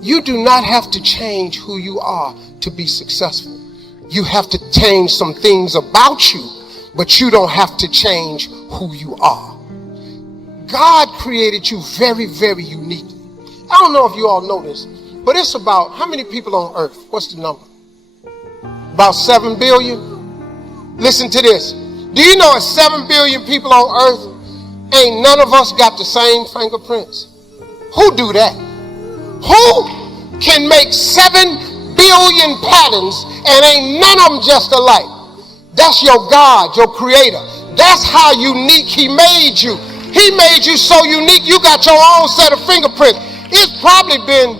You do not have to change who you are to be successful. You have to change some things about you, but you don't have to change who you are. God created you very, very uniquely. I don't know if you all know this, but it's about, how many people on earth? What's the number? About 7 billion? Listen to this. Do you know at 7 billion people on earth, ain't none of us got the same fingerprints? Who do that? Who can make 7 billion patterns and ain't none of them just alike? That's your God, your creator. That's how unique he made you. He made you so unique, you got your own set of fingerprints. It's probably been,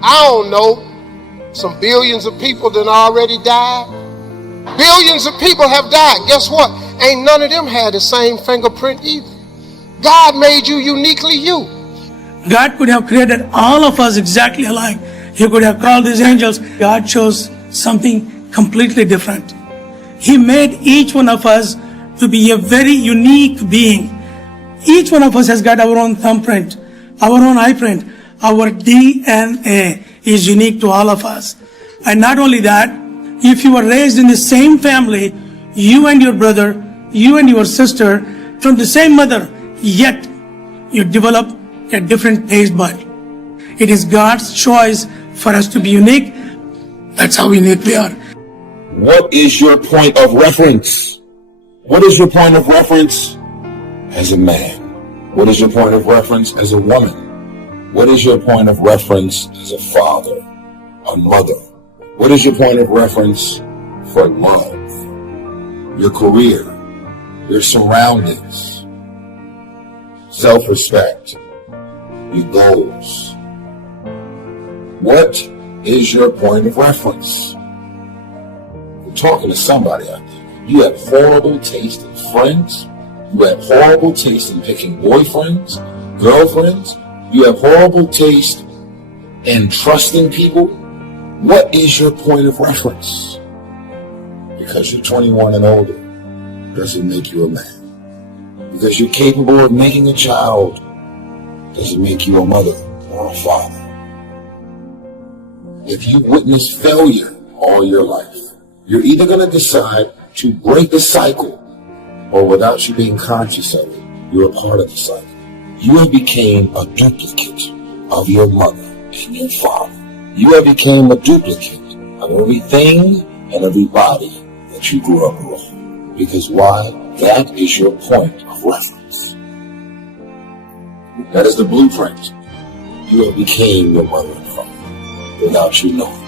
I don't know, some billions of people that already died. Billions of people have died. Guess what? Ain't none of them had the same fingerprint either. God made you uniquely you. God could have created all of us exactly alike. He could have called these angels. God chose something completely different. He made each one of us to be a very unique being. Each one of us has got our own thumbprint, our own eye print. Our DNA is unique to all of us. And not only that, if you were raised in the same family, you and your brother, you and your sister, from the same mother, yet you develop a different taste bud. It is God's choice for us to be unique. That's how unique we are. What is your point of reference? What is your point of reference as a man? What is your point of reference as a woman? What is your point of reference as a father, a mother? What is your point of reference for love? Your career, your surroundings, self-respect, your goals. What is your point of reference? You're talking to somebody out there. You have horrible taste in friends. You have horrible taste in picking boyfriends, girlfriends. You have horrible taste in trusting people. What is your point of reference? Because you're 21 and older doesn't make you a man. Because you're capable of making a child doesn't make you a mother or a father. If you witness failure all your life, you're either going to decide to break the cycle, or without you being conscious of it, you're a part of the cycle. You have become a duplicate of your mother and your father. You have become a duplicate of everything and everybody that you grew up around. Because why? That is your point of reference. That is the blueprint. You have become your mother and father without you knowing.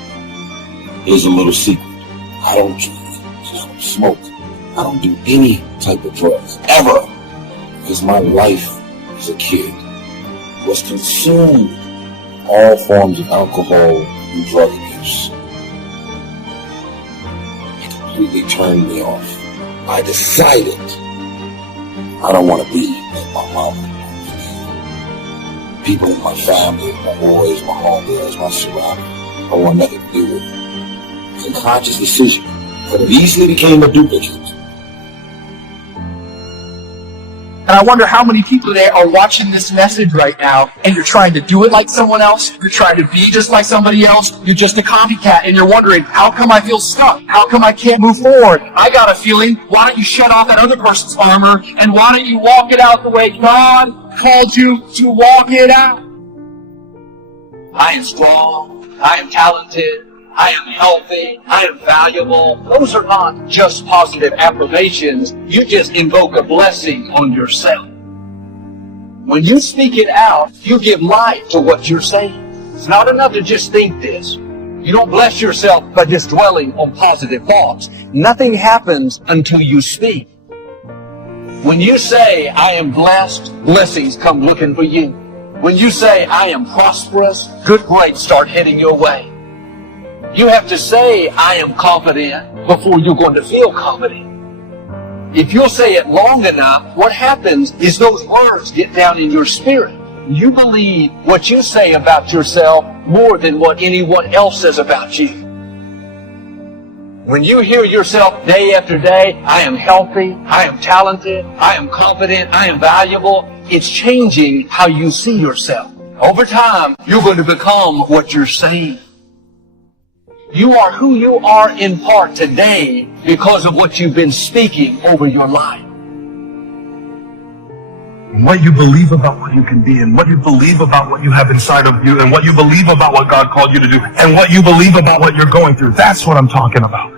Here's a little secret. I don't drink. I don't smoke. I don't do any type of drugs, ever. Because my life as a kid was consumed all forms of alcohol and drug abuse. It completely turned me off. I decided I don't want to be like my mom and my dad. People in my family, my boys, my homegirls, my surroundings, I want nothing to do with it. It's a conscious decision, but it easily became a duplicate. And I wonder how many people today are watching this message right now, and you're trying to do it like someone else, you're trying to be just like somebody else, you're just a copycat, and you're wondering, how come I feel stuck? How come I can't move forward? I got a feeling, why don't you shut off that other person's armor, and why don't you walk it out the way God called you to walk it out? I am strong, I am talented, I am healthy, I am valuable. Those are not just positive affirmations. You just invoke a blessing on yourself. When you speak it out, you give life to what you're saying. It's not enough to just think this. You don't bless yourself by just dwelling on positive thoughts. Nothing happens until you speak. When you say, I am blessed, blessings come looking for you. When you say, I am prosperous, good grades start heading your way. You have to say, I am confident, before you're going to feel confident. If you'll say it long enough, what happens is those words get down in your spirit. You believe what you say about yourself more than what anyone else says about you. When you hear yourself day after day, I am healthy, I am talented, I am confident, I am valuable, it's changing how you see yourself. Over time, you're going to become what you're saying. You are who you are in part today because of what you've been speaking over your life. And what you believe about what you can be, and what you believe about what you have inside of you, and what you believe about what God called you to do, and what you believe about what you're going through. That's what I'm talking about.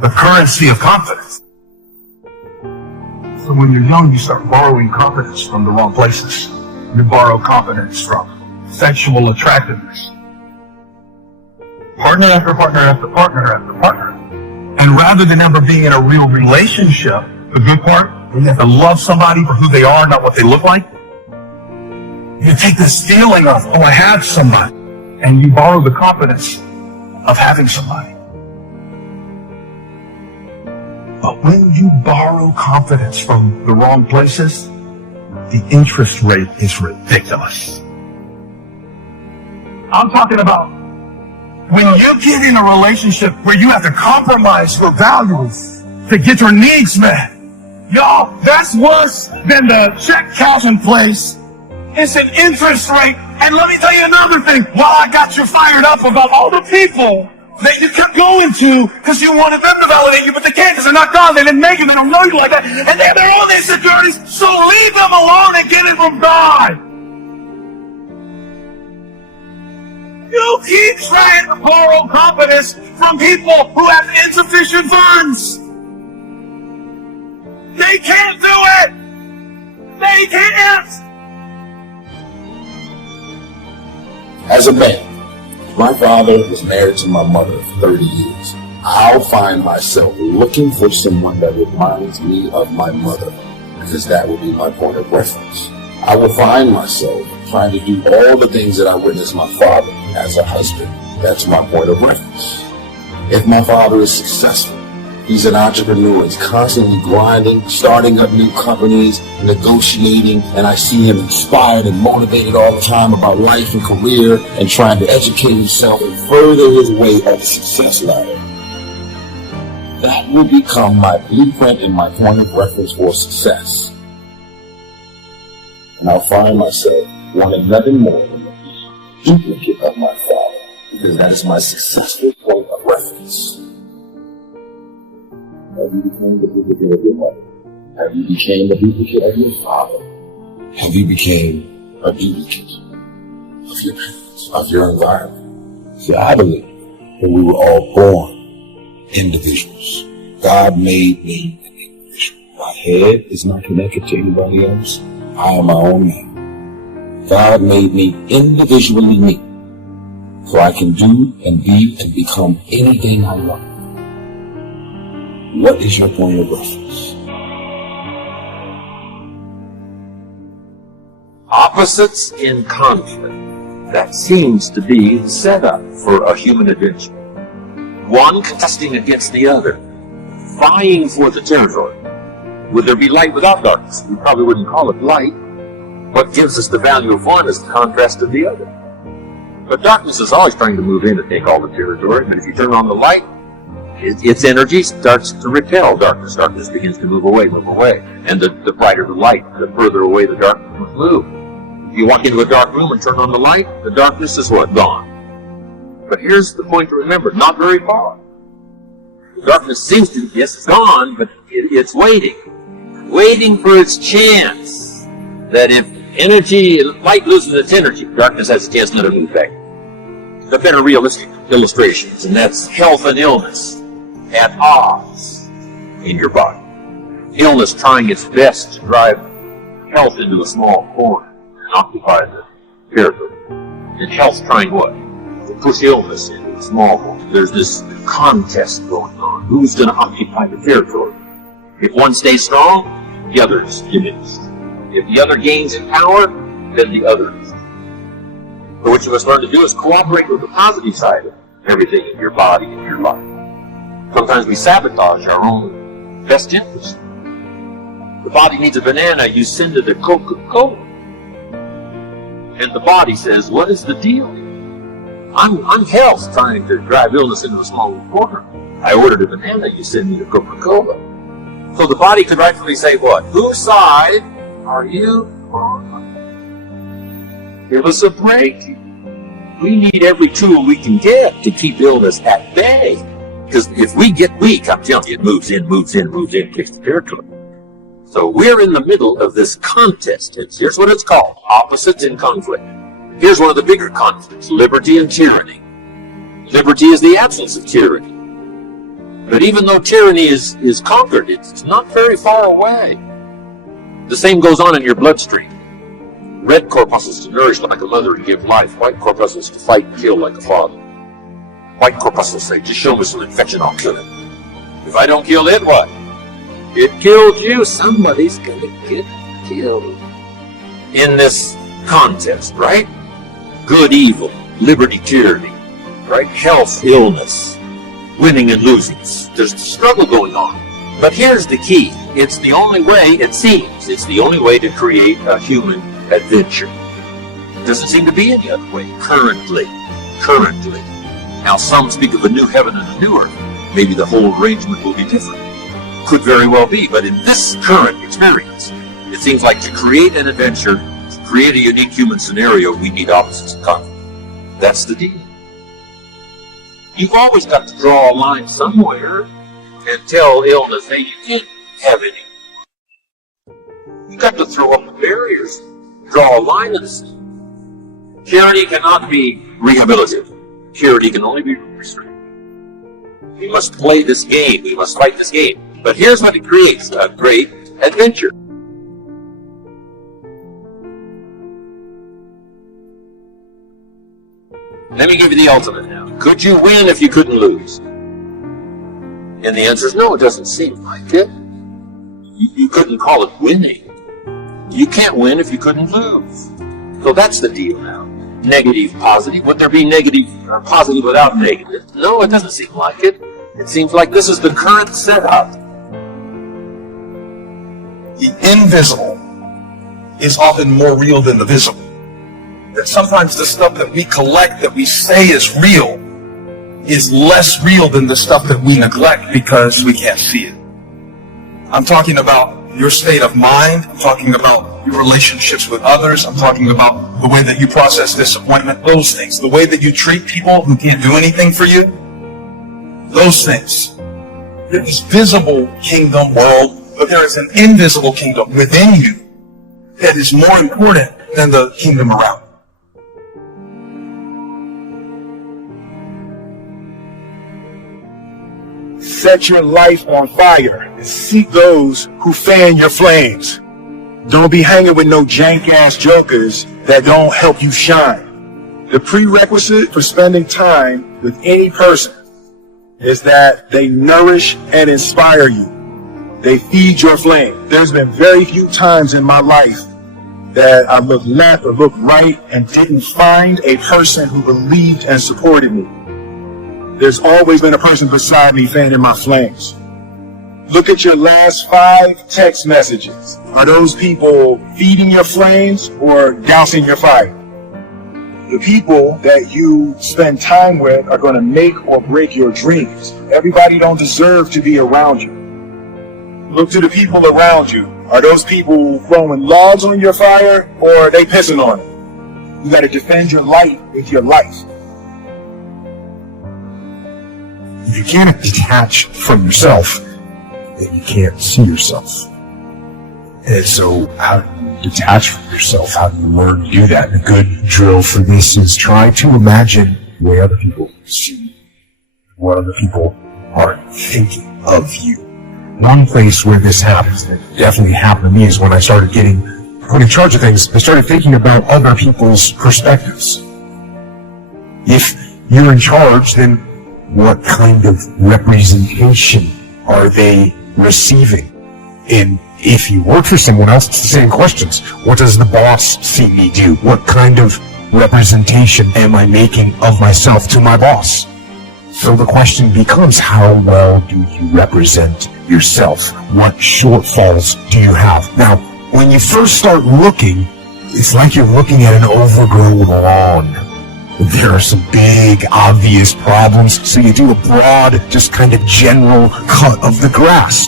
The currency of confidence. So when you're young, you start borrowing confidence from the wrong places. You borrow confidence from sexual attractiveness. Partner after partner after partner after partner. And rather than ever being in a real relationship, the good part, you have to love somebody for who they are, not what they look like. You take this feeling of, oh, I have somebody, and you borrow the confidence of having somebody. But when you borrow confidence from the wrong places, the interest rate is ridiculous. I'm talking about when you get in a relationship where you have to compromise your values to get your needs met. Y'all, that's worse than the check cashing place. It's an interest rate. And let me tell you another thing. While I got you fired up about all the people that you kept going to because you wanted them to validate you, but they can't because they're not God. They didn't make you. They don't know you like that. And they have their own insecurities. So leave them alone and get it from God. You keep trying to borrow confidence from people who have insufficient funds. They can't do it! They can't! As a man, my father was married to my mother for 30 years. I'll find myself looking for someone that reminds me of my mother, because that will be my point of reference. I will find myself trying to do all the things that I witnessed my father as a husband. That's my point of reference. If my father is successful, he's an entrepreneur. He's constantly grinding, starting up new companies, negotiating, and I see him inspired and motivated all the time about life and career and trying to educate himself and further his way up the success ladder. That will become my blueprint and my point of reference for success. And I'll find myself wanting nothing more than a duplicate of my father, because that is my successful point of reference. Have you become a duplicate of your mother? Have you become a duplicate of your father? Have you become a duplicate of your parents, of your environment? See, I believe that we were all born individuals. God made me an individual. My head is not connected to anybody else. I am my own man. God made me individually me, so I can do and be and become anything I want. What is your point of reference? Opposites in conflict. That seems to be the setup for a human adventure. One contesting against the other, vying for the territory. Would there be light without darkness? We probably wouldn't call it light. What gives us the value of one is the contrast of the other. But darkness is always trying to move in and take all the territory. But if you turn on the light, its energy starts to repel darkness. Darkness begins to move away. And the brighter the light, the further away the darkness must move. If you walk into a dark room and turn on the light, the darkness is what? Gone. But here's the point to remember, not very far. The darkness seems to, yes, it's gone, but it's waiting for its chance. That if light loses its energy, darkness has a chance to let it move back. The better realistic illustrations, and that's health and illness at odds in your body. Illness trying its best to drive health into a small corner and occupy the territory. And health trying what? To push illness into a small corner. There's this contest going on. Who's going to occupy the territory? If one stays strong, the other is diminished. If the other gains in power, then the other is. So what you must learn to do is cooperate with the positive side of everything in your body and your life. Sometimes we sabotage our own best interest. The body needs a banana, you send it a Coca-Cola. And the body says, what is the deal? I'm health trying to drive illness into a small corner. I ordered a banana, you send me a Coca-Cola. So the body could rightfully say what? Whose side are you on? Give us a break. We need every tool we can get to keep illness at bay. Because if we get weak, I'm telling you, it moves in, takes the territory. So we're in the middle of this contest. Here's what it's called: opposites in conflict. Here's one of the bigger conflicts: liberty and tyranny. Liberty is the absence of tyranny. But even though tyranny is conquered, it's not very far away. The same goes on in your bloodstream. Red corpuscles to nourish like a mother and give life. White corpuscles to fight and kill like a father. White corpuscles say, just show me some infection, I'll kill it. If I don't kill it, what? It killed you. Somebody's gonna get killed in this contest, right? Good, evil, liberty, tyranny, right? Health, illness, winning and losing. There's a struggle going on. But here's the key. It's the only way, it seems, it's the only way to create a human adventure. Doesn't seem to be any other way, currently. Now some speak of a new heaven and a new earth. Maybe the whole arrangement will be different. Could very well be, but in this current experience, it seems like to create an adventure, to create a unique human scenario, we need opposites in conflict. That's the deal. You've always got to draw a line somewhere and tell illness, hey, you can't have any. You've got to throw up the barriers, draw a line in the sand. Tyranny cannot be rehabilitative. Tyranny can only be restrained. We must play this game. We must fight this game. But here's what it creates: a great adventure. Let me give you the ultimate now. Could you win if you couldn't lose? And the answer is no, it doesn't seem like it. You couldn't call it winning. You can't win if you couldn't lose. So that's the deal now. Negative, positive. Would there be negative or positive without negative? No, it doesn't seem like it. It seems like this is the current setup. The invisible is often more real than the visible. That sometimes the stuff that we collect, that we say is real, is less real than the stuff that we neglect because we can't see it. I'm talking about your state of mind. I'm talking about your relationships with others. I'm talking about the way that you process disappointment, those things. The way that you treat people who can't do anything for you, those things. There is visible kingdom world, but there is an invisible kingdom within you that is more important than the kingdom around. Set your life on fire and seek those who fan your flames. Don't be hanging with no jank-ass jokers that don't help you shine. The prerequisite for spending time with any person is that they nourish and inspire you. They feed your flame. There's been very few times in my life that I looked left or looked right and didn't find a person who believed and supported me. There's always been a person beside me fanning my flames. Look at your last 5 text messages. Are those people feeding your flames or dousing your fire? The people that you spend time with are going to make or break your dreams. Everybody don't deserve to be around you. Look to the people around you. Are those people throwing logs on your fire or are they pissing on it? You got to defend your light with your life. If you can't detach from yourself, then you can't see yourself. And so how do you detach from yourself? How do you learn to do that? A good drill for this is try to imagine the way other people see you, what other people are thinking of you. One place where this happens, that definitely happened to me, is when I started getting put in charge of things. I started thinking about other people's perspectives. If you're in charge, then what kind of representation are they receiving? And if you work for someone else, it's the same questions. What does the boss see me do? What kind of representation am I making of myself to my boss? So the question becomes, how well do you represent yourself? What shortfalls do you have? Now, when you first start looking, it's like you're looking at an overgrown lawn. There are some big, obvious problems, so you do a broad, just kind of general cut of the grass.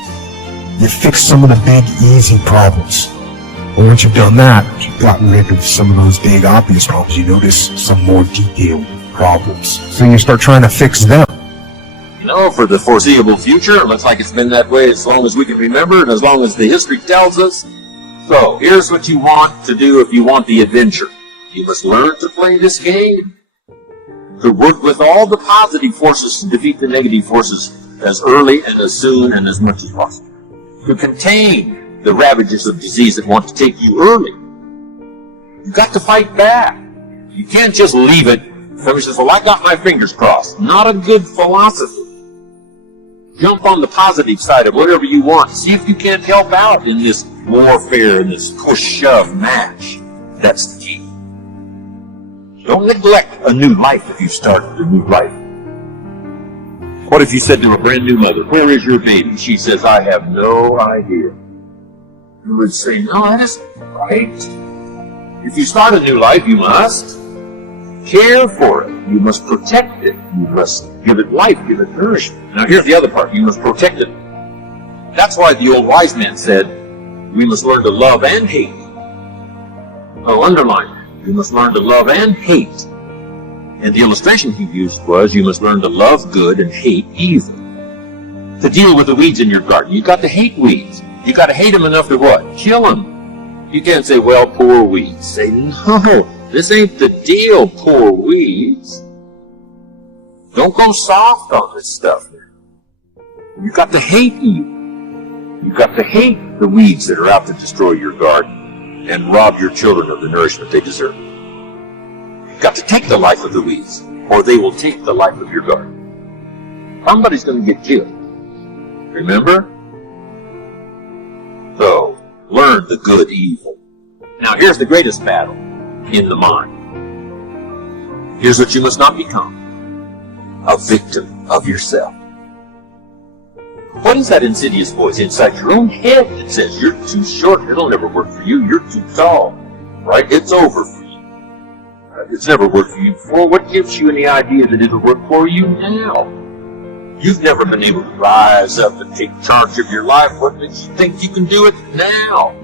You fix some of the big, easy problems. But once you've done that, you've gotten rid of some of those big obvious problems, you notice some more detailed problems. So you start trying to fix them. You know, for the foreseeable future, it looks like it's been that way as long as we can remember and as long as the history tells us. So, here's what you want to do if you want the adventure. You must learn to play this game. To work with all the positive forces to defeat the negative forces as early and as soon and as much as possible. To contain the ravages of disease that want to take you early. You've got to fight back. You can't just leave it. Somebody says, well, I got my fingers crossed. Not a good philosophy. Jump on the positive side of whatever you want. See if you can't help out in this warfare, in this push-shove match. That's the key. Don't neglect a new life if you started a new life. What if you said to a brand new mother, where is your baby? She says, I have no idea. You would say, no, that isn't right. If you start a new life, you must care for it. You must protect it. You must give it life, give it nourishment. Now here's the other part. You must protect it. That's why the old wise man said, we must learn to love and hate. Oh, underline that. You must learn to love and hate. And the illustration he used was, you must learn to love good and hate evil. To deal with the weeds in your garden, you've got to hate weeds. You've got to hate them enough to what? Kill them. You can't say, well, poor weeds. Say, no. This ain't the deal, poor weeds. Don't go soft on this stuff. You've got to hate evil. You've got to hate the weeds that are out to destroy your garden and rob your children of the nourishment they deserve. You've got to take the life of the weeds, or they will take the life of your garden. Somebody's going to get killed. Remember? So, learn the good evil. Now, here's the greatest battle. In the mind. Here's what you must not become. A victim of yourself. What is that insidious voice inside your own head that says, you're too short, it'll never work for you, you're too tall, right? It's over for you. It's never worked for you before. What gives you any idea that it'll work for you now? You've never been able to rise up and take charge of your life. What makes you think you can do it now?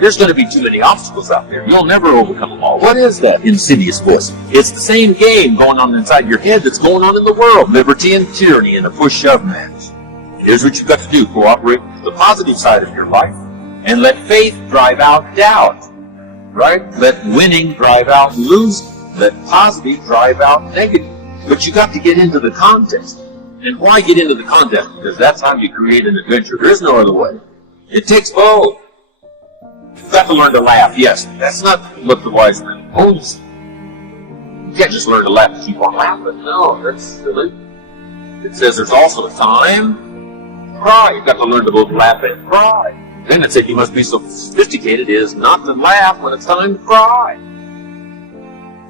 There's going to be too many obstacles out there. You'll never overcome them all. What is that insidious voice? It's the same game going on inside your head that's going on in the world. Liberty and tyranny in a push-shove match. Here's what you've got to do. Cooperate with the positive side of your life. And let faith drive out doubt. Right? Let winning drive out losing. Let positive drive out negative. But you got to get into the contest. And why get into the contest? Because that's how you create an adventure. There is no other way. It takes both. You've got to learn to laugh, yes. That's not what the wise man owns. You can't just learn to laugh and keep on laughing. No, that's silly. It says there's also a time to cry. You've got to learn to both laugh and cry. Then it said you must be so sophisticated is not to laugh when it's time to cry.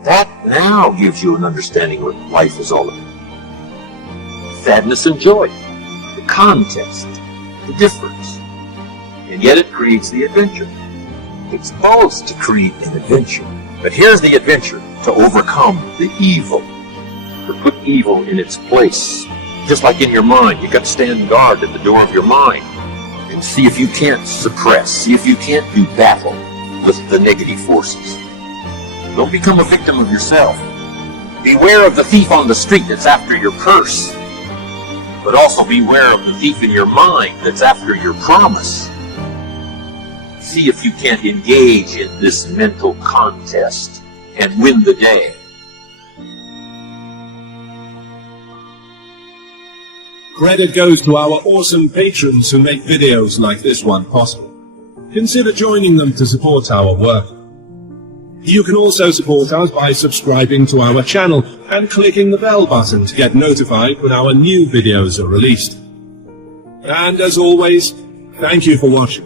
That now gives you an understanding what life is all about. Sadness and joy. The contest. The difference. And yet it creates the adventure. It's supposed to create an adventure. But here's the adventure. To overcome the evil. To put evil in its place. Just like in your mind, you've got to stand guard at the door of your mind. And see if you can't suppress. See if you can't do battle with the negative forces. Don't become a victim of yourself. Beware of the thief on the street that's after your purse. But also beware of the thief in your mind that's after your promise. See if you can't engage in this mental contest and win the day. Credit goes to our awesome patrons who make videos like this one possible. Consider joining them to support our work. You can also support us by subscribing to our channel and clicking the bell button to get notified when our new videos are released. And as always, thank you for watching.